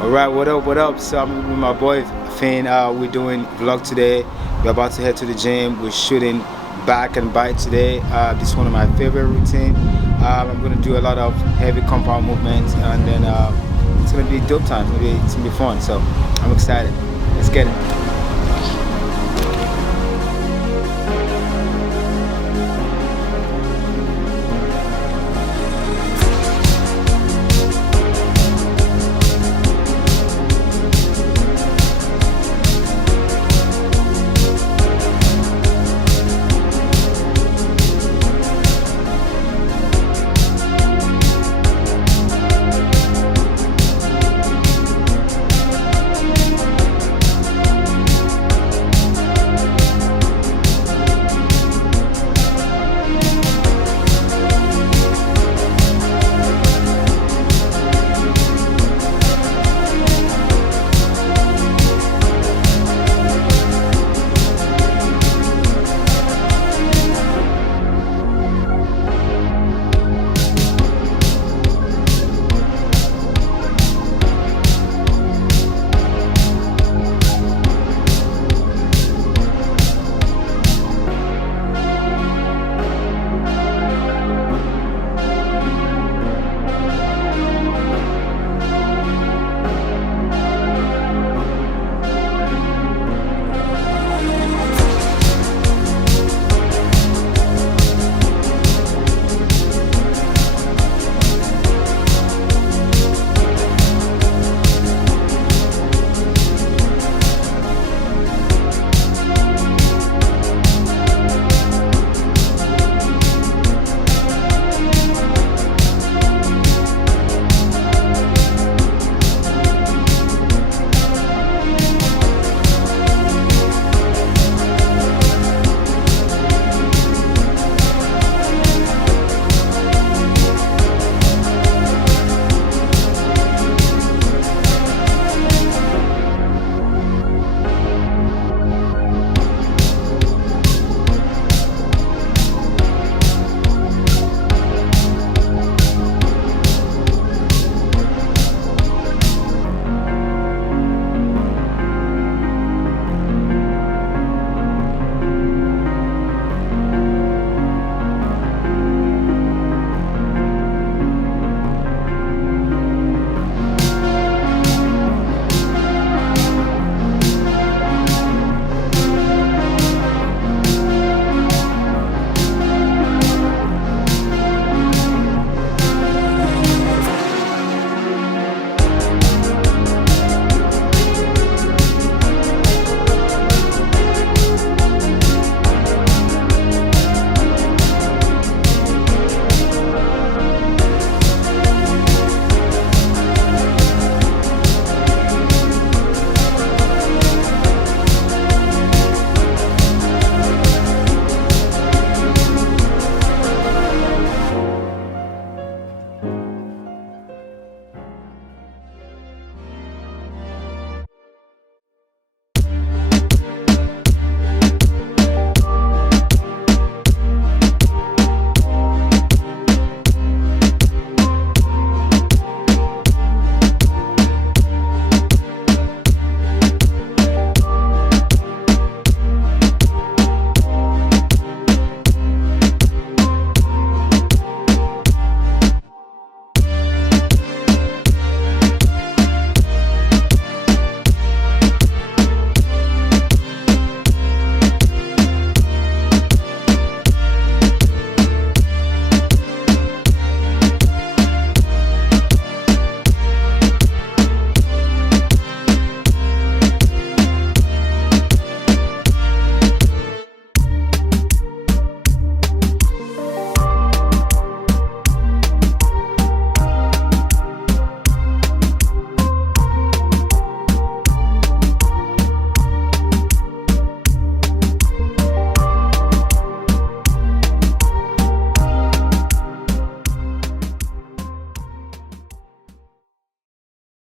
Alright, what up, what up? So I'm with my boy Finn. We're doing vlog today. We're about to head to the gym. We're shooting back and bite today. This is one of my favorite routines. I'm gonna do a lot of heavy compound movements, and then it's gonna be dope time. It's gonna be fun. So I'm excited. Let's get it.